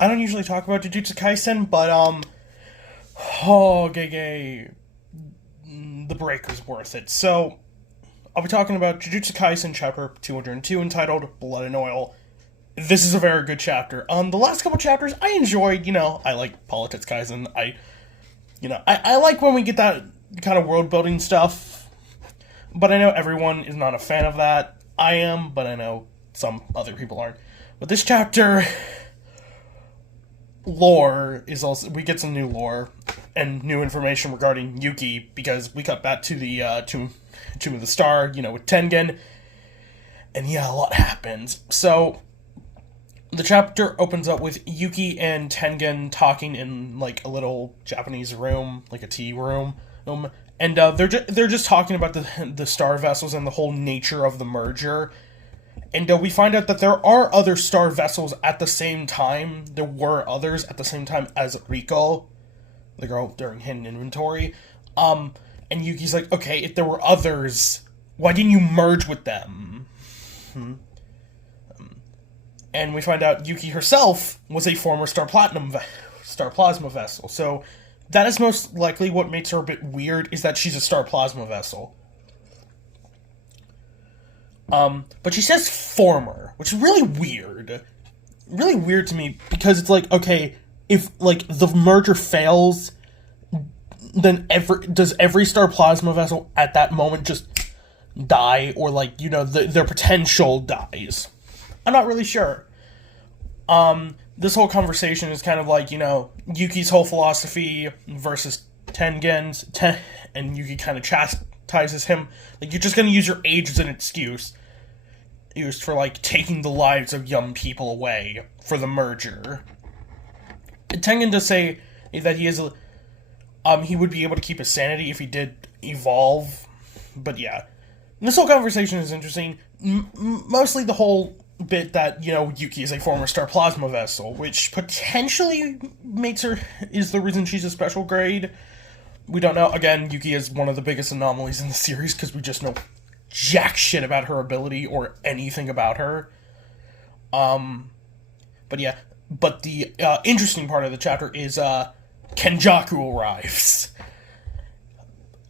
I don't usually talk about Jujutsu Kaisen, but oh, gay, the break was worth it. So I'll be talking about Jujutsu Kaisen chapter 202 entitled Blood and Oil. This is a very good chapter. The last couple chapters I enjoyed. I like Politics Kaisen. I like when we get that kind of world building stuff, but I know everyone is not a fan of that. I am, but I know some other people aren't. But this chapter, lore is also, we get some new lore and new information regarding Yuki, because we cut back to the Tomb of the Star, with Tengen, and yeah, a lot happens. So the chapter opens up with Yuki and Tengen talking in like a little Japanese room, like a tea room, and they're just talking about the star vessels and the whole nature of the merger. And we find out that there are other star vessels at the same time. There were others at the same time as Riko, the girl during hidden inventory. And Yuki's like, okay, if there were others, why didn't you merge with them? And we find out Yuki herself was a former Star Plasma vessel. So that is most likely what makes her a bit weird, is that she's a Star Plasma vessel. But she says former, which is really weird. Really weird to me, because it's like, okay, if, like, the merger fails, then does every Star Plasma vessel at that moment just die? Or, like, their potential dies? I'm not really sure. This whole conversation is kind of like, Yuki's whole philosophy versus Tengen's, and Yuki kind of chastises him. Like, you're just gonna use your age as an excuse. Used for, like, taking the lives of young people away for the merger. And Tengen does say that he would be able to keep his sanity if he did evolve. But yeah, this whole conversation is interesting. Mostly the whole bit that, Yuki is a former Star Plasma vessel, which potentially is the reason she's a special grade. We don't know. Again, Yuki is one of the biggest anomalies in the series, because we just know jack shit about her ability or anything about her. But yeah, the interesting part of the chapter is Kenjaku arrives.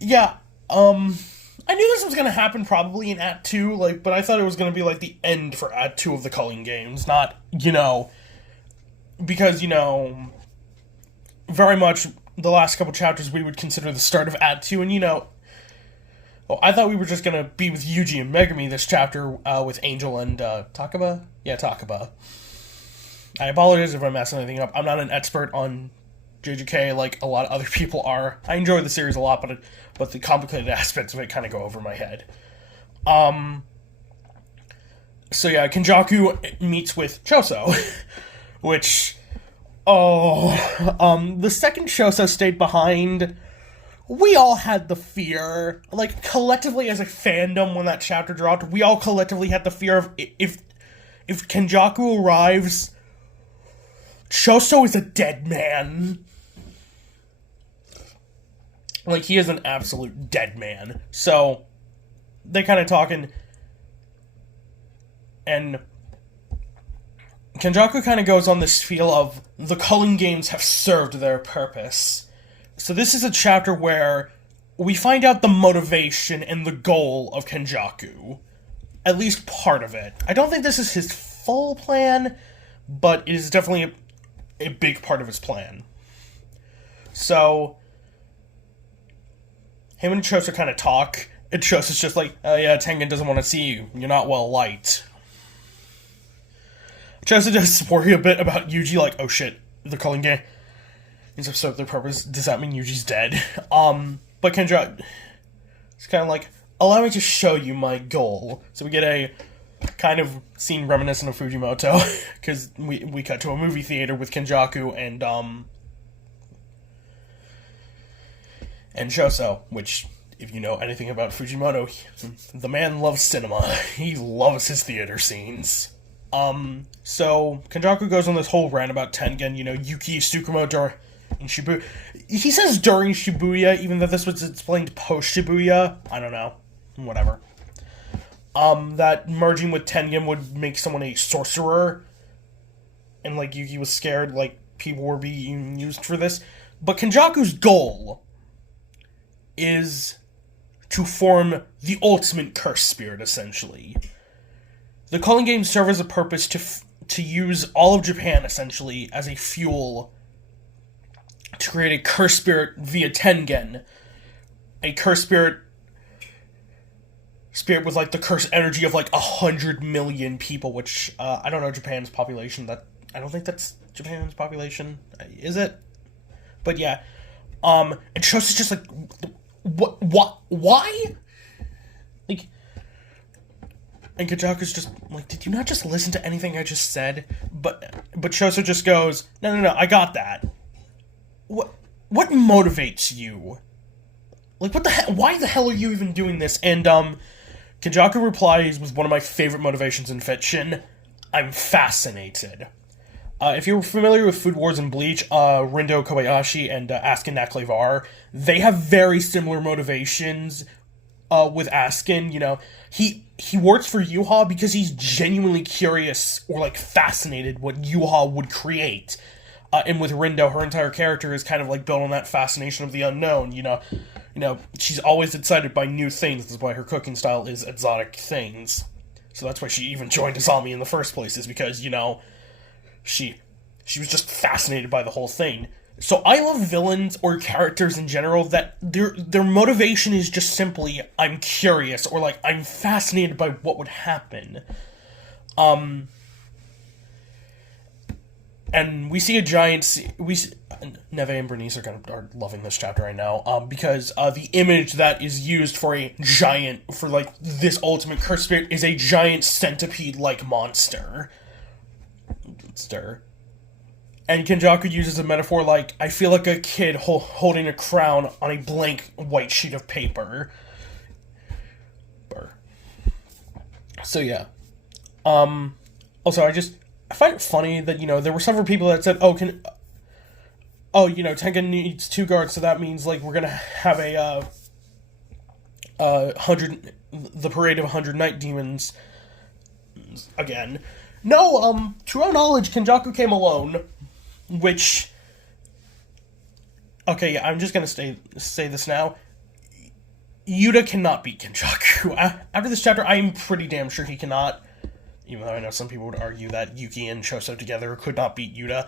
Yeah, I knew this was gonna happen probably in Act 2, but I thought it was gonna be like the end for Act 2 of the Culling Games, not, because, very much the last couple chapters we would consider the start of Act 2, and I thought we were just gonna be with Yuji and Megami this chapter, with Angel and, Takaba? Yeah, Takaba. I apologize if I'm messing anything up. I'm not an expert on JJK like a lot of other people are. I enjoy the series a lot, but the complicated aspects of it kind of go over my head. So yeah, Kenjaku meets with Choso, which, the second Choso stayed behind, we all had the fear, like, collectively as a fandom when that chapter dropped, we all collectively had the fear of, if Kenjaku arrives, Choso is a dead man. Like, he is an absolute dead man. So, they kind of talking, and Kenjaku kind of goes on this feel of, the Culling Games have served their purpose. So this is a chapter where we find out the motivation and the goal of Kenjaku. At least part of it. I don't think this is his full plan, but it is definitely a big part of his plan. So, him and Choso kind of talk, and Choso's just like, oh yeah, Tengen doesn't want to see you. You're not well liked. Choso does worry a bit about Yuji, like, oh shit, the Culling Game is of served their purpose. Does that mean Yuji's dead? But Kenjaku, it's kind of like, allow me to show you my goal. So we get a kind of scene reminiscent of Fujimoto, because we cut to a movie theater with Kenjaku and Choso, which, if you know anything about Fujimoto, the man loves cinema. He loves his theater scenes. So Kenjaku goes on this whole rant about Tengen, Yuki Tsukumo in Shibuya. He says during Shibuya, even though this was explained post Shibuya. I don't know. Whatever. That merging with Tengen would make someone a sorcerer. and like Yuki was scared like people were being used for this. But Kenjaku's goal is to form the ultimate curse spirit, essentially. The calling games serve as a purpose to use all of Japan, essentially, as a fuel to create a curse spirit via Tengen. A curse spirit with, like, the curse energy of, like, 100 million people, which, I don't know Japan's population. I don't think that's Japan's population. Is it? But, yeah. And Choso's just, like, what, why? Like, and Kenjaku's just, like, did you not just listen to anything I just said? But Choso just goes, no, I got that. What motivates you? Like, what the hell? Why the hell are you even doing this? And, Kenjaku replies with one of my favorite motivations in fiction: I'm fascinated. If you're familiar with Food Wars and Bleach, Rindo Kobayashi and Askin Naklevar, they have very similar motivations. With Askin, you know, he works for Yuha because he's genuinely curious or, like, fascinated what Yuha would create. And with Rindo, her entire character is kind of, like, built on that fascination of the unknown, you know, she's always excited by new things. That's why her cooking style is exotic things. So that's why she even joined Azami in the first place, is because, you know, she was just fascinated by the whole thing. So I love villains or characters in general that their motivation is just simply, I'm curious, or, like, I'm fascinated by what would happen. And we see a giant... Neve and Bernice are loving this chapter right now, because the image that is used for a giant, for, like, this ultimate curse spirit is a giant centipede-like monster. And Kenjaku uses a metaphor like, I feel like a kid holding a crown on a blank white sheet of paper. So yeah. Also, I find it funny that, you know, there were several people that said, you know, Tengen needs 2 guards, so that means, like, we're gonna have the parade of 100 night demons again. No, to our knowledge, Kenjaku came alone. Which, okay, yeah, I'm just gonna say this now. Yuta cannot beat Kenjaku. After this chapter, I'm pretty damn sure he cannot. Even though I know some people would argue that Yuki and Choso together could not beat Yuta.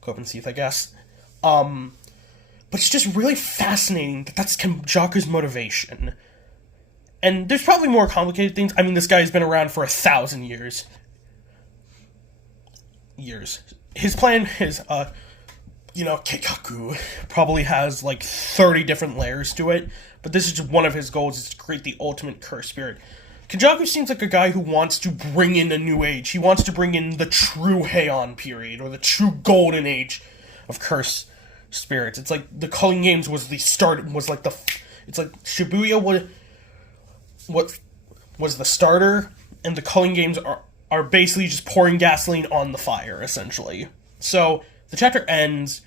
Cope and Seath, I guess. But it's just really fascinating that that's Kenjaku's motivation. And there's probably more complicated things. I mean, this guy's been around for 1,000 years. His plan is, you know, Keikaku probably has, like, 30 different layers to it, but this is just one of his goals, is to create the ultimate curse spirit. Kenjaku seems like a guy who wants to bring in a new age. He wants to bring in the true Heian period, or the true golden age of curse spirits. It's like the Culling Games was the start, it's like Shibuya was the starter, and the Culling Games are basically just pouring gasoline on the fire, essentially. So, the chapter ends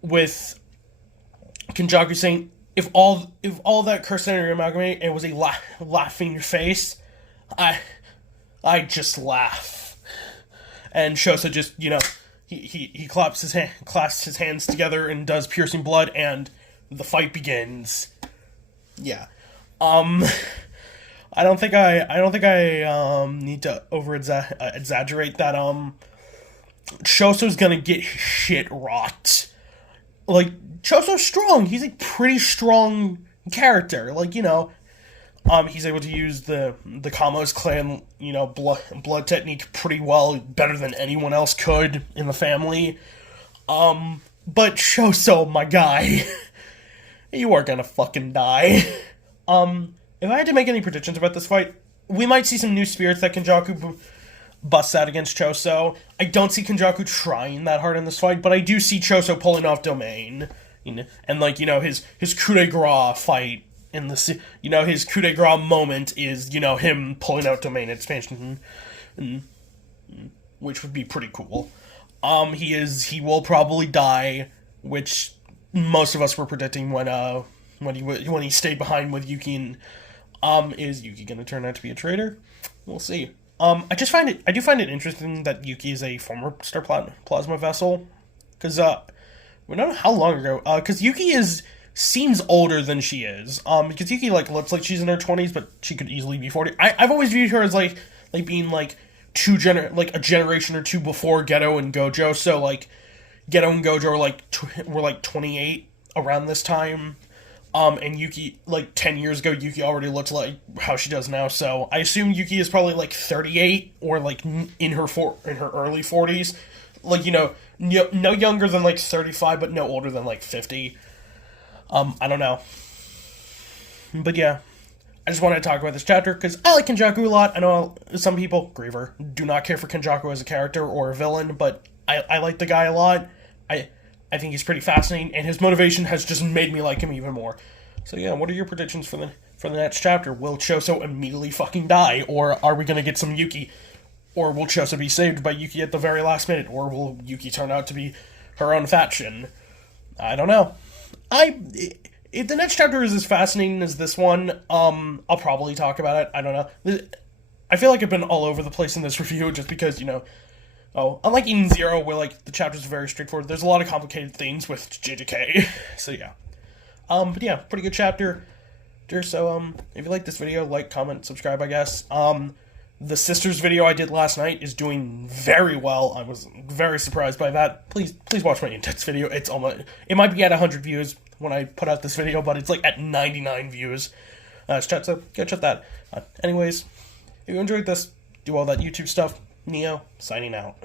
with Kenjaku saying, if all that curse energy amalgamate, it was a laughing face, I just laugh. And Shosa just, you know, he clasps his hands together and does piercing blood, and the fight begins. Yeah. I don't think I need to exaggerate that, Choso's gonna get shit rocked. Like, Choso's strong. He's a pretty strong character. Like, you know, he's able to use the Kamos clan, you know, blood technique pretty well, better than anyone else could in the family. But Choso, my guy, you are gonna fucking die. If I had to make any predictions about this fight, we might see some new spirits that Kenjaku busts out against Choso. I don't see Kenjaku trying that hard in this fight, but I do see Choso pulling off Domain. You know, and, like, you know, his coup de grace fight in the, you know, his coup de grace moment is, you know, him pulling out Domain expansion, which would be pretty cool. He will probably die, which most of us were predicting when he stayed behind with Yuki. And is Yuki gonna turn out to be a traitor? We'll see. I do find it interesting that Yuki is a former Star Plasma vessel, because we don't know how long ago. Because seems older than she is. Because Yuki like looks like she's in her 20s, but she could easily be 40. I've always viewed her as like being like a generation or two before Geto and Gojo. So like Geto and Gojo were like 28 around this time. And Yuki, like 10 years ago, Yuki already looked like how she does now. So I assume Yuki is probably like 38 or like in her early 40s. Like, no younger than like 35, but no older than like 50. I don't know. But yeah, I just wanted to talk about this chapter because I like Kenjaku a lot. I know some people, Griever, do not care for Kenjaku as a character or a villain, but I like the guy a lot. I think he's pretty fascinating, and his motivation has just made me like him even more. So yeah, what are your predictions for the next chapter? Will Choso immediately fucking die, or are we gonna get some Yuki? Or will Choso be saved by Yuki at the very last minute, or will Yuki turn out to be her own faction? I don't know. If the next chapter is as fascinating as this one, I'll probably talk about it. I don't know. I feel like I've been all over the place in this review just because, unlike Eden Zero, where, like, the chapters are very straightforward, there's a lot of complicated things with JJK. So, yeah. But yeah, pretty good chapter. So, if you like this video, like, comment, subscribe, I guess. The Sisters video I did last night is doing very well. I was very surprised by that. Please watch my Intense video. It might be at 100 views when I put out this video, but it's, like, at 99 views. So, go check that. Anyways, if you enjoyed this, do all that YouTube stuff. Neo, signing out.